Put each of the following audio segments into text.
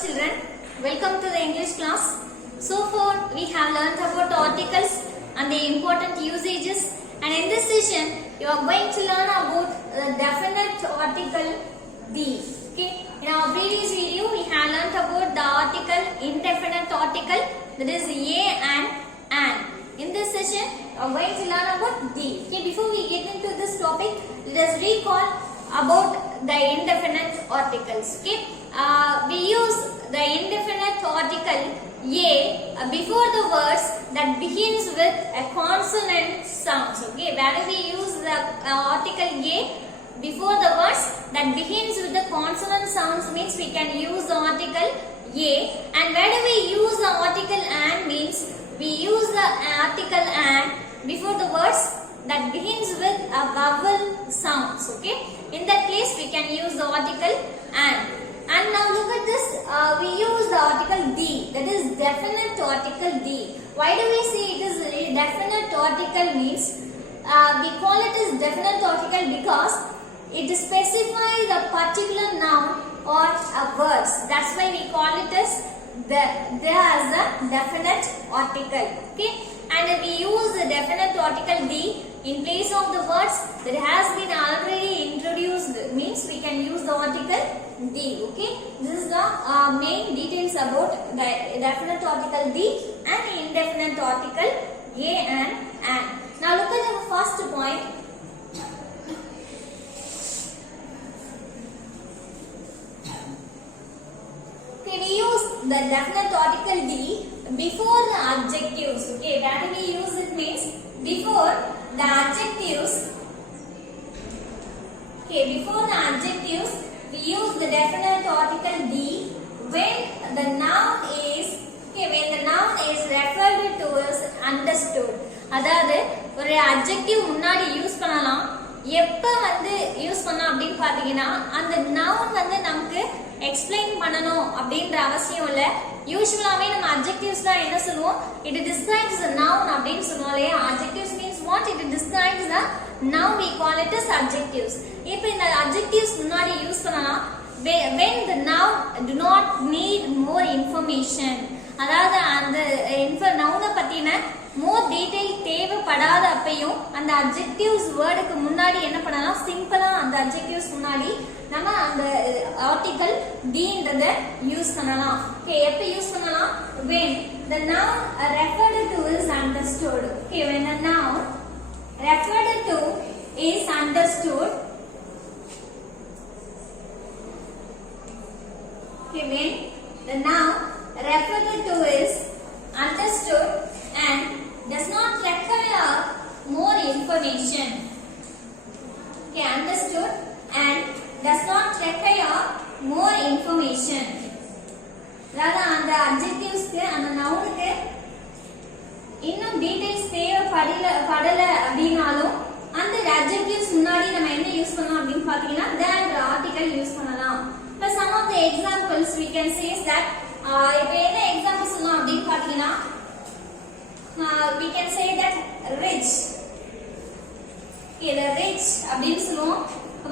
Children, welcome to the English class. So far we have learnt about articles and the important usages, and in this session you are going to learn about the definite article the. Okay. In our previous video we have learnt about the article indefinite article, that is a and an. In this session you are going to learn about the. Okay. Before we get into this topic, let us recall about the indefinite articles. Okay. We use the indefinite article a before the words that begins with a consonant sounds. Okay, where we use the article a before the words that begins with the consonant sounds means we can use the article a, and where do we use the article and means we use the article and before the words that begins with a vowel sounds. Okay, in that place we can use the article and. And now look at this, we use the article the, that is definite article the. Why do we say it is a definite article means, we call it as definite article because it specifies a particular noun or a words. That's why we call it as as a definite article. Okay, and we use the definite article the in place of the words that has been already introduced, means we can use the article the. Okay, this is the main details about the definite article the and indefinite article a and an. Now look at the first point. Okay, we use the definite article the before the adjectives. Okay, where do we use it means before the adjectives. Okay, before the adjectives we use the definite article the when the noun is referred to as understood. அதாவது ஒரு adjective முன்னாடி use பண்ணலாம். எப்ப வந்து use பண்ணலாம் அப்படினு பாத்தீங்கன்னா அந்த noun வந்து நமக்கு எக்ஸ்பிளைன் பண்ணனும் அப்படின்ற அவசியம் இல்ல. யூசுவலாவே நம்ம adjectives தான் என்ன சொல்லுவோம், it describes the noun அப்படினு சொல்லுவோம் இல்லையா. Adjectives means what? It describes the noun, we call it as adjectives. இப்போ இந்த adjectives முன்னாடி யூஸ் பண்ணலாம் when the noun do not need more information. அதாவது அந்த நவுனை பத்தின more detail தேவைப்படாத அப்பையும் அந்த adjectives வேர்டுக்கு முன்னாடி என்ன பண்ணலாம், சிம்பிளா அந்த adjectives முன்னாடி நம்ம அந்த article the-ன்றத யூஸ் பண்ணலாம். Okay, எப்ப யூஸ் பண்ணலாம், when the noun referred to is understood. Okay, when the noun referred to is understood. Okay, when the noun referred to is understood and does not require more information. Okay, understood and does not require more information. அதாவது அந்த adjectivesக்கு அந்த நவுனுக்கு இன்னும் details தேவைப்படல அப்படினாலும் அந்த adjectives முன்னாடி நம்ம என்ன use பண்ணலாம் அப்படினு பாத்தீங்கன்னா the article யூஸ் பண்ணலாம். But some of the examples we can say is that இப்போ என்ன எக்ஸாம்பிள் சொல்லலாம் அப்படினு பாத்தீங்கன்னா we can say that rich. Okay, the rich அப்படினு சொல்லுவோம்.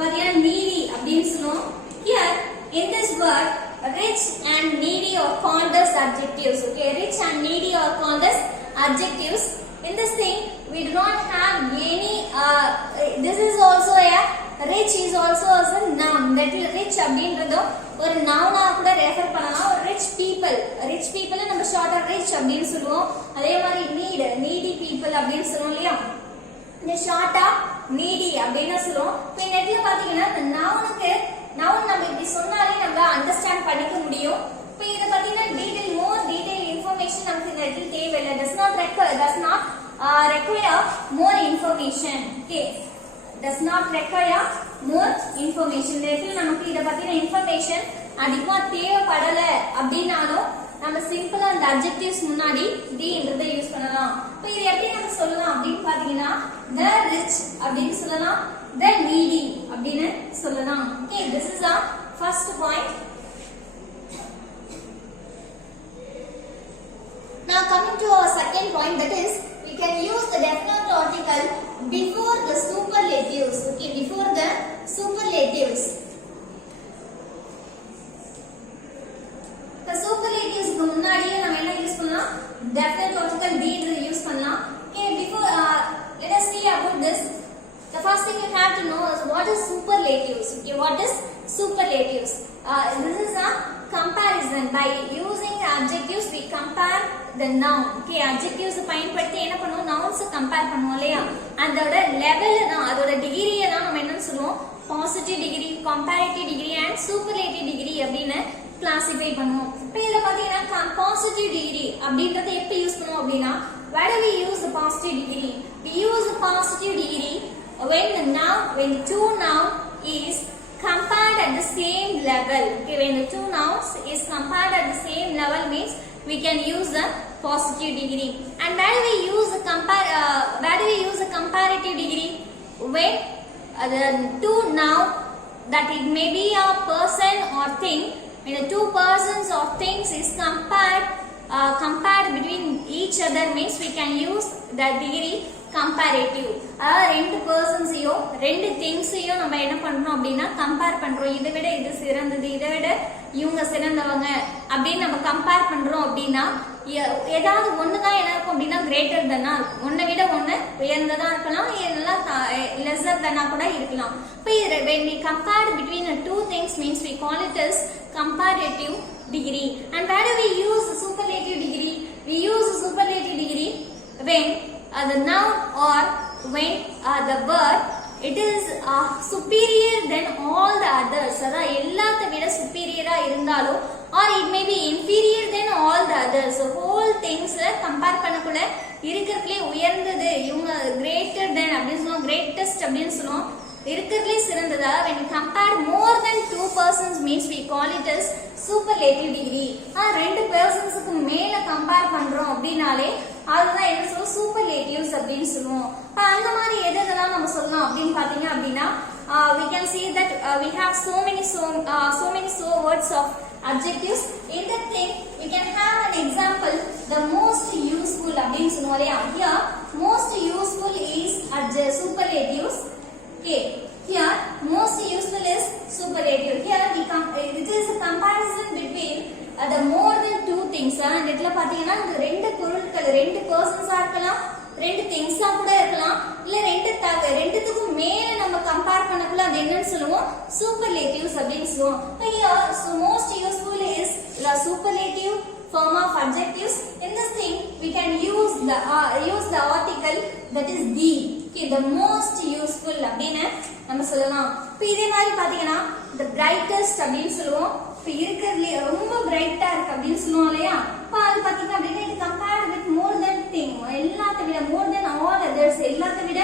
பாத்தீங்கன்னா needy அப்படினு சொல்லுவோம். Here in this word rich and needy are called as adjectives. Okay, rich and needy are called as adjectives. In this thing we do not have any this is also a rich is also as a noun. That is rich அப்படின்றது ஒரு நவுனா கூட refer பண்ணலாம். ஒரு rich people நம்ம ஷார்ட்டா rich அப்படினு சொல்லுவோம். அதே மாதிரி needy people அப்படினு சொல்லுவோம் இல்லையா. இந்த ஷார்ட்டா needy அப்படினு சொல்லுவோம். இப்போ நெட்ல பாத்தீங்கன்னா இந்த நவுன் நம்ம இப்படி சொன்னாலே நம்ம அண்டர்ஸ்டாண்ட் பண்ணிக்க முடியும். இப்போ இத பத்தின more detail information நமக்கு இந்த இடத்துல தேவையில்லை. does not require more information. Okay, does not require more information. இந்த இடத்துல நமக்கு இத பத்தின information அதிகமா தேவைப்படல அப்படினாலும் நம்ம சிம்பிளா அந்த adjectives முன்னாடி the-ன்றதை யூஸ் பண்ணலாம். இப்போ இது எப்படி நம்ம சொல்லலாம் அப்படினு பாத்தீங்கன்னா the rich அப்படினு சொல்லலாம், the needy அப்படினு சொல்லலாம். Okay, this is our first point. Now coming to our second point, that is we can use the definite article before the superlatives. Okay, before the superlatives. definite article D use பண்ணலாம். Okay, before let us see about this. The first thing you have to know is what is superlatives. Okay, what is superlatives? This is a comparison. By using adjectives we compare the noun. Okay, adjectives பயன்படுத்தி என்ன பண்ணுவோம், nouns compare பண்ணுவோம் இல்லையா, அதோட level தான், அதோட டிகிரியை தான் நம்ம என்ன சொல்லுவோம், positive degree, comparative degree and superlative degree அப்படின்னு கிளாசிஃபை பண்ணுவோம். இப்போ இதில் பார்த்தீங்கன்னா பாசிட்டிவ் டிகிரி அப்படின்றத எப்படி யூஸ் பண்ணுவோம் அப்படின்னா, where do we use the positive degree? We use the positive degree when the two noun is compared at the same level. Okay, when the two nouns is compared at the same level means we can use the positive degree. And where do we use the comparative degree? When the two noun, that it may be a person or thing, when the two persons or things is compared between each other means we can use the degree comparative. ரெண்டு பர்சன்ஸையோ ரெண்டு திங்ஸையோ நம்ம என்ன பண்றோம் அப்படின்னா compare பண்றோம். இதை விட இது சிறந்தது, இதை விட இவங்க சிறந்தவங்க அப்படின்னு நம்ம கம்பேர் பண்றோம் அப்படின்னா ஏதாவது ஒண்ணுதான் என்ன இருக்கும் அப்படின்னா கிரேட்டர் தனா இருக்கும். ஒன்னை விட ஒண்ணு உயர்ந்ததா இருக்கலாம், இல்லைன்னா லெஸர் தனா கூட இருக்கலாம். இப்போ when we compare between the two things means we call it as comparative degree. And where do we use the superlative degree? We use the superlative degree when the noun or when the word it is superior than all the others. அதான் எல்லாத்த விட superior இருந்தாலும் or it may be inferior than all the others. So whole things compare பண்ணக்குள்ள இருக்கிறதுலே உயர்ந்தது இவங்க greater than அப்படின்னு சொல்லுவோம், greatest அப்படின்னு சொல்லுவோம், இருக்கிறதுலே சிறந்ததா. when we compare more than two persons means we call it as superlative degree. ரெண்டு personsக்கு மேல கம்பேர் பண்றோம் அப்படினாலே அதுதான் என்ன சொல்லுவோம், superlatives அப்படின்னு சொல்லுவோம். அந்த மாதிரி எதெல்லாம் நம்ம சொல்லலாம் அப்படின்னு பாத்தீங்க அப்படின்னா we can see that we have so many words of adjectives. In that thing we can have an example, the most useful அப்படின்னு சொல்லுவோம் இல்லையா. Here most useful is superlatives. Okay, here most useful is superlative. Here it is a comparison between the more than two things. And இதுல பாத்தீங்கன்னா இந்த ரெண்டு பொருட்கள், ரெண்டு பர்சன்ஸா இருக்கலாம், ரெண்டு திங்ஸா கூட இருக்கலாம், இல்ல ரெண்டுத்துக்கும் மேல நம்ம கம்பேர் பண்ணக்குள்ள அது என்னன்னு சொல்லுவோம், சூப்பர்லேட்டிவ்ஸ் அப்படின்னு சொல்லுவோம். Here so most useful is the superlative form of adjectives. In this thing we can use the article that is the. Okay, the most useful அப்படின்னு நம்ம சொல்லலாம். இப்போ இதே மாதிரி பாத்தீங்கன்னா the brightest அப்படின்னு சொல்லுவோம். இப்போ இருக்கிறதுல ரொம்ப பிரைட்டா இருக்கு அப்படின்னு சொல்லுவோம் இல்லையா. இப்போ அது பாத்தீங்க அப்படின்னா இது compared with more then thing, எல்லாத்த விட மோர் தென் ஆல் அதர்ஸ், எல்லாத்த விட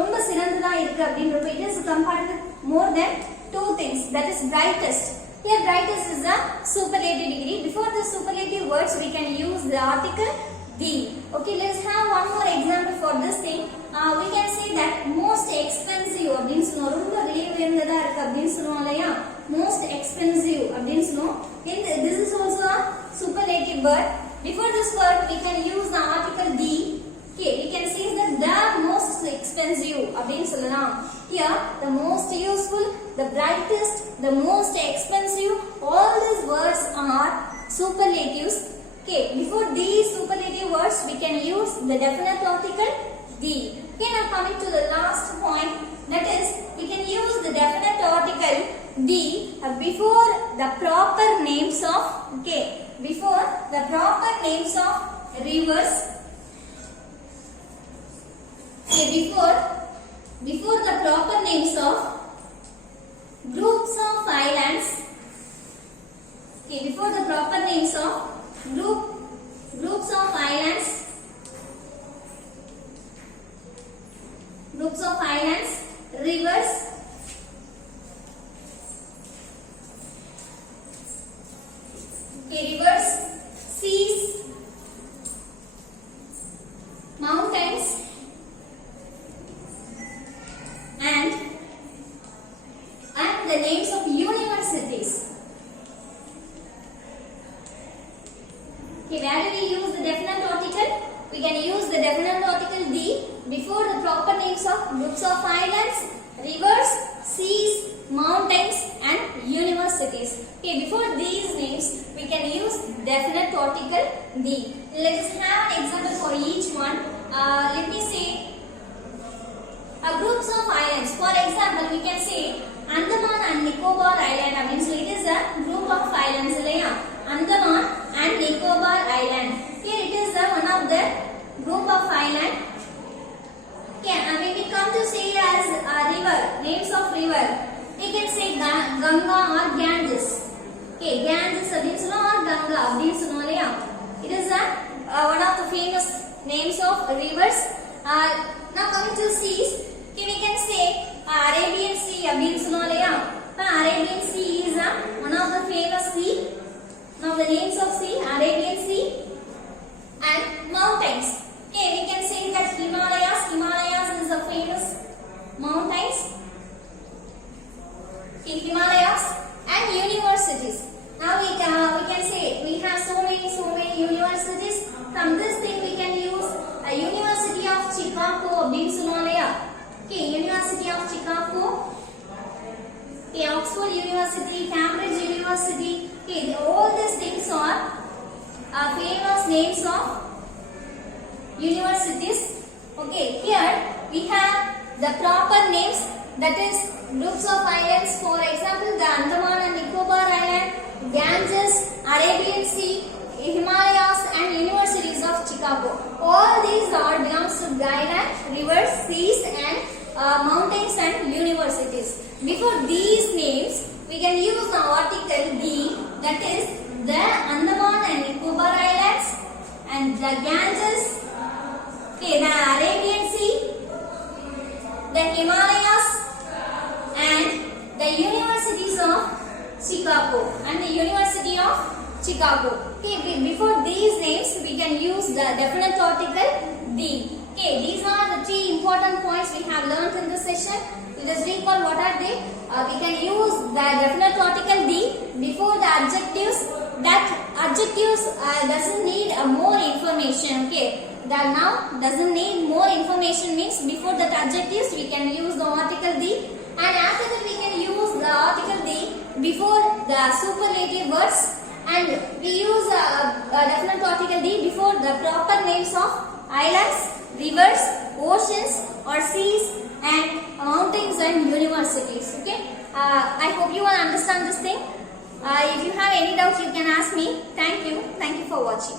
ரொம்ப சிறந்ததா இருக்கு அப்படின்றப்ப it is compared with more than two things, that is brightest. Here brightest is the superlative degree. Before the superlative words we can use the article the. Okay, let's have one more example for this thing. We can say that most expensive அப்படின்னு சொல்லுவோம், ரொம்ப விலை உயர்ந்ததா இருக்கு அப்படின்னு சொல்லுவோம் இல்லையா. most expensive அப்படின்னு சொல்லுவோம். This is also a superlative word. Before this word we can use the article the. Okay, we can say that the most expensive அப்படின்னு சொல்லலாம். Here the most useful, the brightest, the most expensive, all these words are superlatives. Okay, before these superlative words we can use the definite article the. Okay, now coming to the last point, that is we can use the definite article the before the proper names of, okay, before the proper names of rivers. Okay, before the proper names of groups of islands. Okay, before the proper names of groups of islands, rivers, okay, rivers, seas, mountains, and the names of universities. Okay, where do we use the definite article? We can use the definite article the before the proper names of groups of islands, rivers, seas, mountains and universities. Okay, before these names we can use definite article the. Let us have an example for each one. Let me say groups of islands. For example, we can say Andaman and Nicobar Island. I mean, so it is a group of islands. Andaman and Nicobar Island. Here it is one of the group of island. Okay, and when we come to say as river, names of river, we can say Ganga or Ganges. Okay, Ganges or Ganga. It is one of the famous names of rivers. Now coming to seas, okay, we can say Arabian Sea. Arabian Sea is one of the famous sea. Now the names of sea, Arabian Sea. And mountains. Okay, we can say that Himalayas is a famous mountains. Okay, Himalayas and universities. Now we can say we have so many universities. From this thing we can use a University of Chicago. Okay, University of Chicago. Okay, Oxford University, Cambridge University. Okay, all these things are famous names of universities. Okay, here we have the proper names, that is groups of islands. For example, the Andaman and Nicobar Island, Ganges, Arabian Sea, Himalayas and universities of Chicago. All these are belongs to island, rivers, seas and mountains and universities. Before these names, we can use the article the, that is the Andaman and Nicobar Islands and the Ganges, okay, the Arabian Sea, the Himalayas and the universities of Chicago and the University of Chicago. Okay, before these names we can use the definite article the. Okay, these are the three important points we have learnt in this session. So just recall what are they. We can use the definite article the before the adjectives. That adjectives doesn't need more information. Okay, that now doesn't need more information means before that adjectives we can use the article the, and after that we can use the article the before the superlative words, and we use a definite article the before the proper names of islands, rivers, oceans or seas and mountains and universities. Okay, I hope you will understand this thing. If you have any doubt you can ask me. Thank you for watching.